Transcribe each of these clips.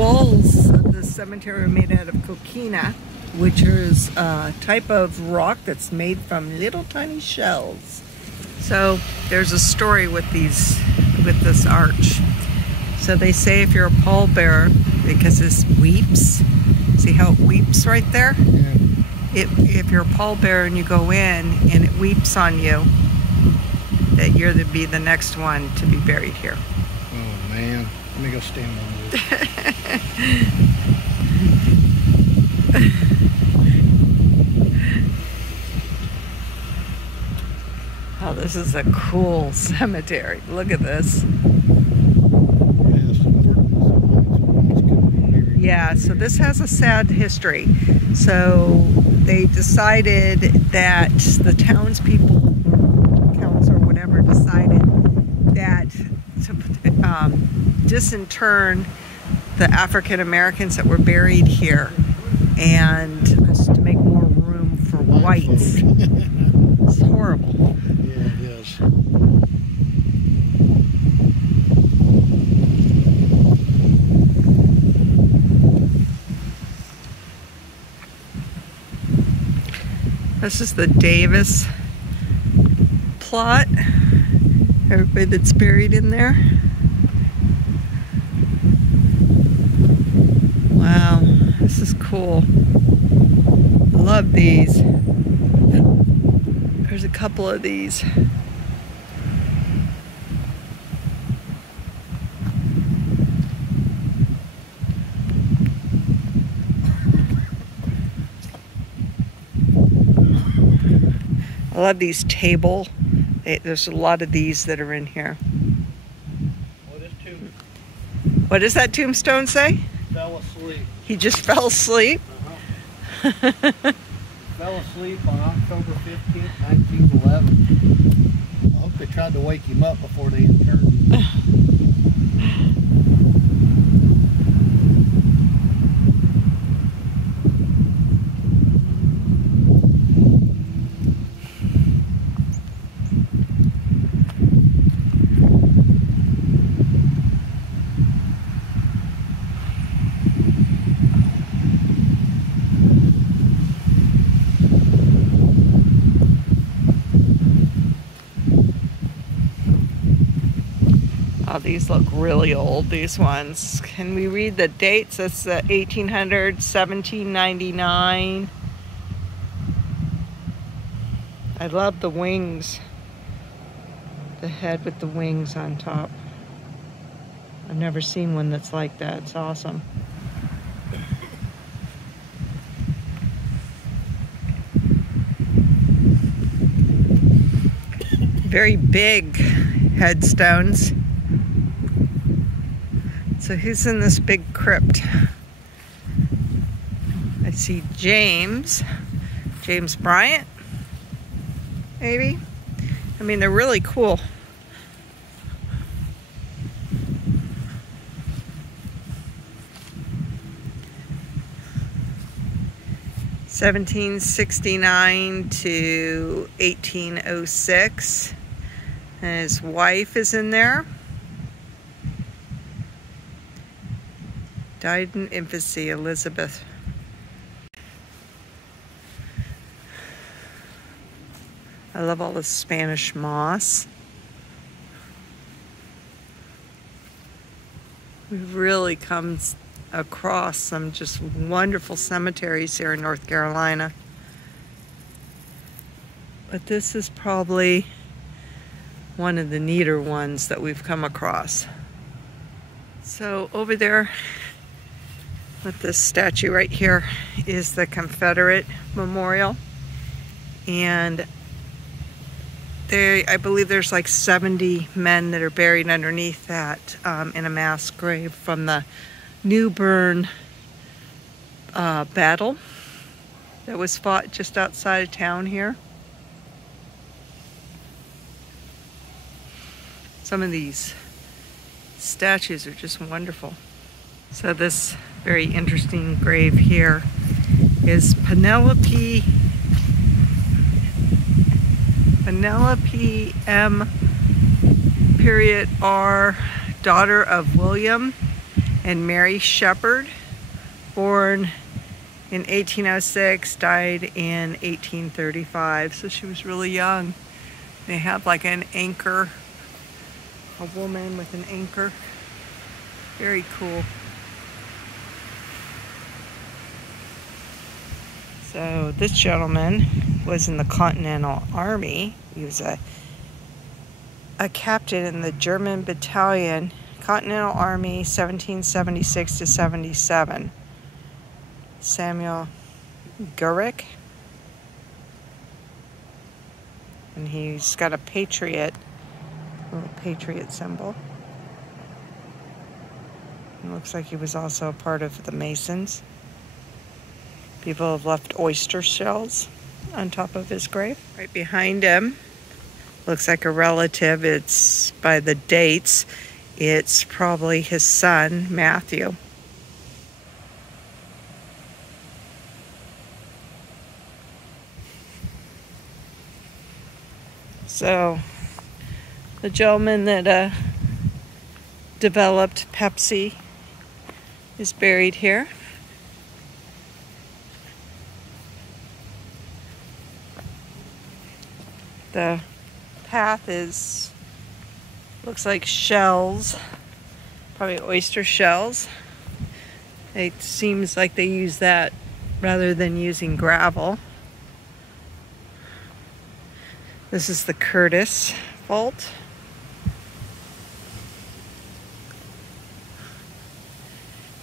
walls of the cemetery are made out of coquina, which is a type of rock that's made from little tiny shells. So there's a story with this arch. So they say if you're a pallbearer, because this weeps, see how it weeps right there? Yeah. If you're a pallbearer and you go in and it weeps on you, that you're to be the next one to be buried here. Oh man, let me go stand on this. Oh, this is a cool cemetery. Look at this. Yeah, so this has a sad history. So they decided that the townspeople, council or whatever, decided that to disinter the African Americans that were buried here, and to make more room for whites. It's horrible. Yeah, it is. This is the Davis plot. Everybody that's buried in there. Wow, this is cool. I love these. There's a couple of these. I love these table. There's a lot of these that are in here. What does that tombstone say? Fell asleep. He just fell asleep? Fell asleep on October 15th, 1911. I hope they tried to wake him up before they interned him. Oh, these look really old, these ones. Can we read the dates? It's 1800, 1799. I love the wings. The head with the wings on top. I've never seen one that's like that. It's awesome. Very big headstones. So who's in this big crypt? I see James Bryant, maybe? I mean, they're really cool. (1769 to 1806), and his wife is in there. Died in infancy, Elizabeth. I love all the Spanish moss. We've really come across some just wonderful cemeteries here in North Carolina. But this is probably one of the neater ones that we've come across. So over there, with this statue right here, is the Confederate Memorial, and I believe there's like 70 men that are buried underneath that in a mass grave from the New Bern battle that was fought just outside of town here. Some of these statues are just wonderful. So this very interesting grave here is Penelope M. R., daughter of William And Mary Shepherd, born in 1806, died in 1835. So she was really young. They have like an anchor, a woman with an anchor. Very cool. So this gentleman was in the Continental Army. He was a captain in the German battalion, Continental Army, 1776 to 77. Samuel Gurick. And he's got a patriot, little patriot symbol. It looks like he was also a part of the Masons. People have left oyster shells on top of his grave. Right behind him, looks like a relative. It's by the dates, it's probably his son, Matthew. So, the gentleman that developed Pepsi is buried here. The path looks like shells, probably oyster shells. It seems like they use that rather than using gravel. This is the Curtis vault.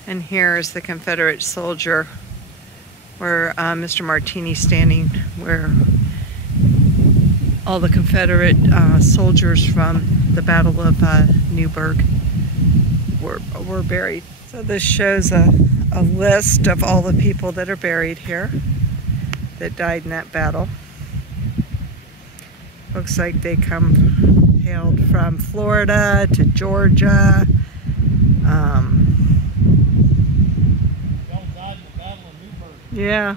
And here is the Confederate soldier where Mr. Martini's standing, where all the Confederate soldiers from the Battle of Newburgh were buried. So this shows a list of all the people that are buried here that died in that battle. Looks like they hailed from Florida to Georgia. Yeah.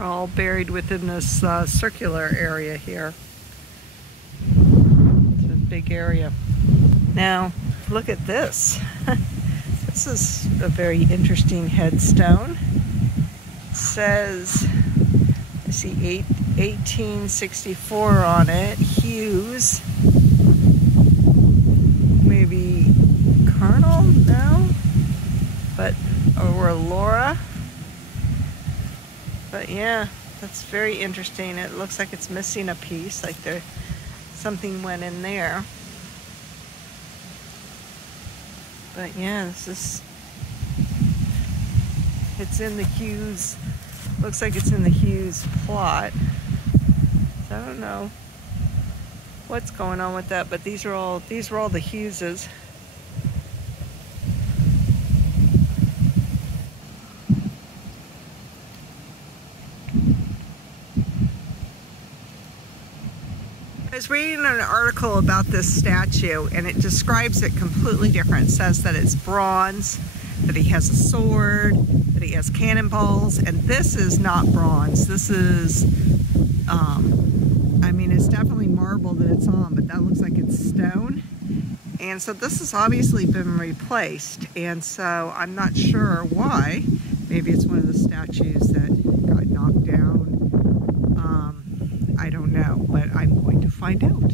All buried within this circular area here. It's a big area. Now, look at this. This is a very interesting headstone. It says, I see 1864 on it. Hughes. Maybe Colonel? No? But, or Laura? But yeah, that's very interesting. It looks like it's missing a piece, like something went in there. But yeah, it's in the Hughes, looks like it's in the Hughes plot. So I don't know what's going on with that, but these were all the Hugheses. I was reading an article about this statue and it describes it completely different. It says that it's bronze, that he has a sword, that he has cannonballs, and this is not bronze. This is, I mean, it's definitely marble that it's on, but that looks like it's stone. And so this has obviously been replaced, and so I'm not sure why. Maybe it's one of the statues that got knocked down. I don't know, but I'm going to find out.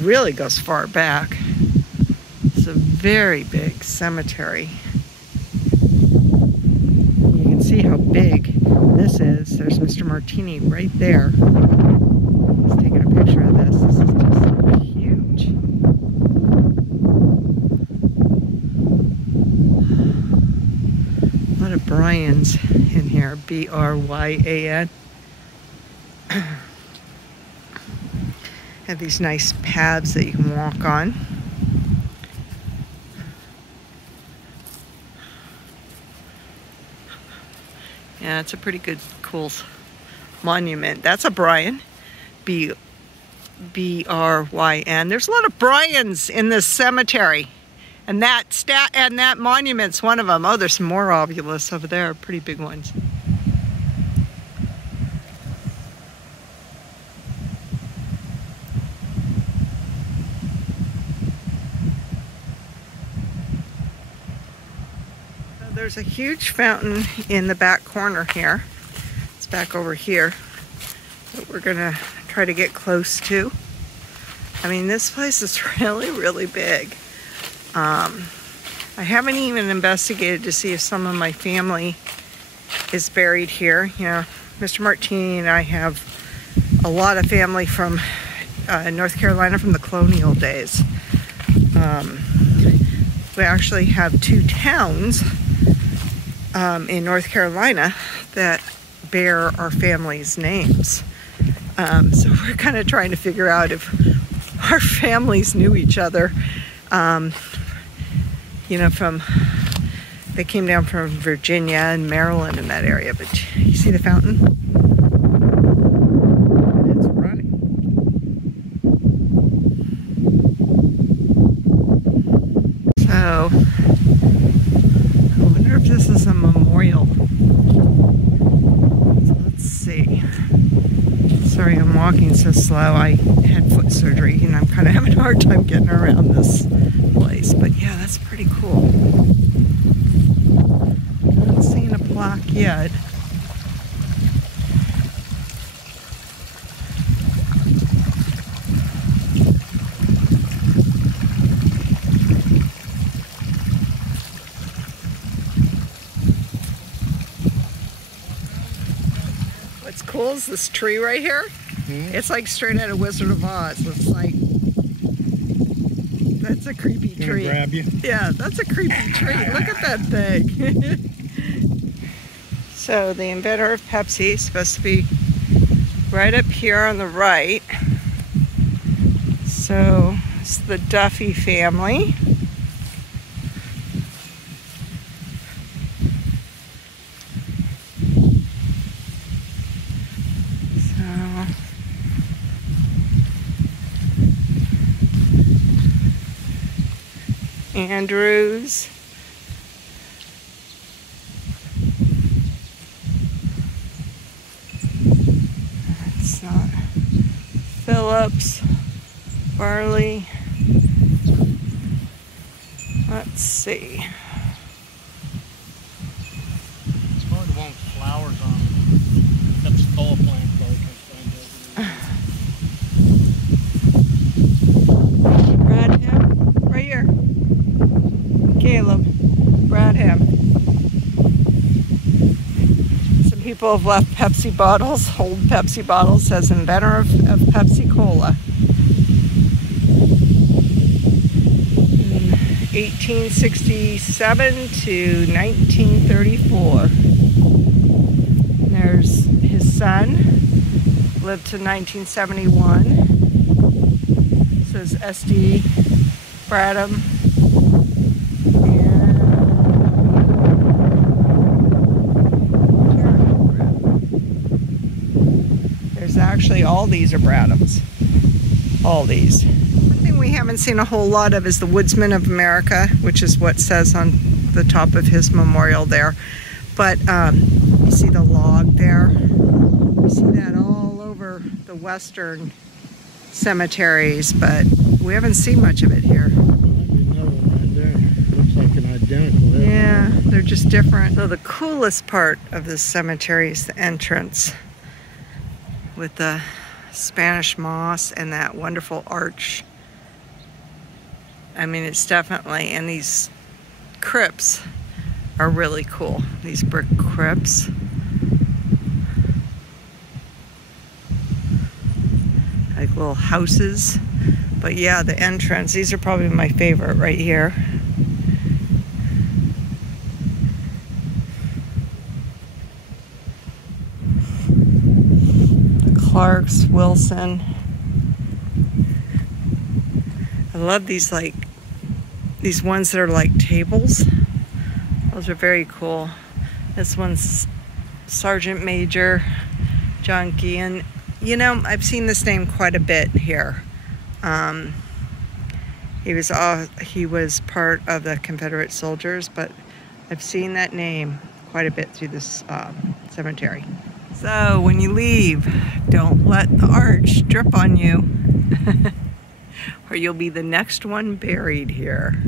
Really goes far back. It's a very big cemetery. You can see how big this is. There's Mr. Martini right there. He's taking a picture of this. This is just huge. A lot of Bryans in here. B-R-Y-A-N. Have these nice paths that you can walk on. Yeah, it's a pretty good, cool monument. That's a Bryan. B-R-Y-N. There's a lot of Bryans in this cemetery. And that monument's one of them. Oh, there's some more obelisks over there, pretty big ones. So there's a huge fountain in the back corner here. It's back over here that we're gonna try to get close to. I mean, this place is really, really big. I haven't even investigated to see if some of my family is buried here. You know, Mr. Martini and I have a lot of family from North Carolina from the colonial days. We actually have 2 towns in North Carolina that bear our family's names. So we're kind of trying to figure out if our families knew each other. You know, they came down from Virginia and Maryland in that area. But you see the fountain? It's running. So, I wonder if this is a memorial. So let's see. Sorry, I'm walking so slow. I had foot surgery and I'm kind of having a hard time getting around this place. But yeah, that's pretty cool. I haven't seen a plaque yet. What's cool is this tree right here. Mm-hmm. It's like straight out of Wizard of Oz. It's like, that's a creepy tree. Grab you? Yeah, that's a creepy tree. Look at that thing. So the inventor of Pepsi is supposed to be right up here on the right. So it's the Duffy family. Andrews. It's not Phillips, Barley. Let's see. It's hard to want flowers on it. That's coal plant Bradham, right here. Caleb, Bradham. Some people have left Pepsi bottles, old Pepsi bottles, as inventor of Pepsi Cola. In 1867 to 1934. There's his son, lived to 1971. It says S.D. Bradham. Actually, all these are Bradhams. All these. One thing we haven't seen a whole lot of is the Woodsman of America, which is what says on the top of his memorial there. But you see the log there. You see that all over the western cemeteries, but we haven't seen much of it here. Another one right there. Looks like an identical. Yeah, they're just different. So the coolest part of this cemetery is the entrance, with the Spanish moss and that wonderful arch. I mean, it's definitely, and these crypts are really cool. These brick crypts. Like little houses. But yeah, the entrance, these are probably my favorite right here. Clark's, Wilson. I love these, like, these ones that are like tables. Those are very cool. This one's Sergeant Major Junkie, and you know, I've seen this name quite a bit here. He was part of the Confederate soldiers, but I've seen that name quite a bit through this cemetery. So when you leave, don't let the arch drip on you, or you'll be the next one buried here.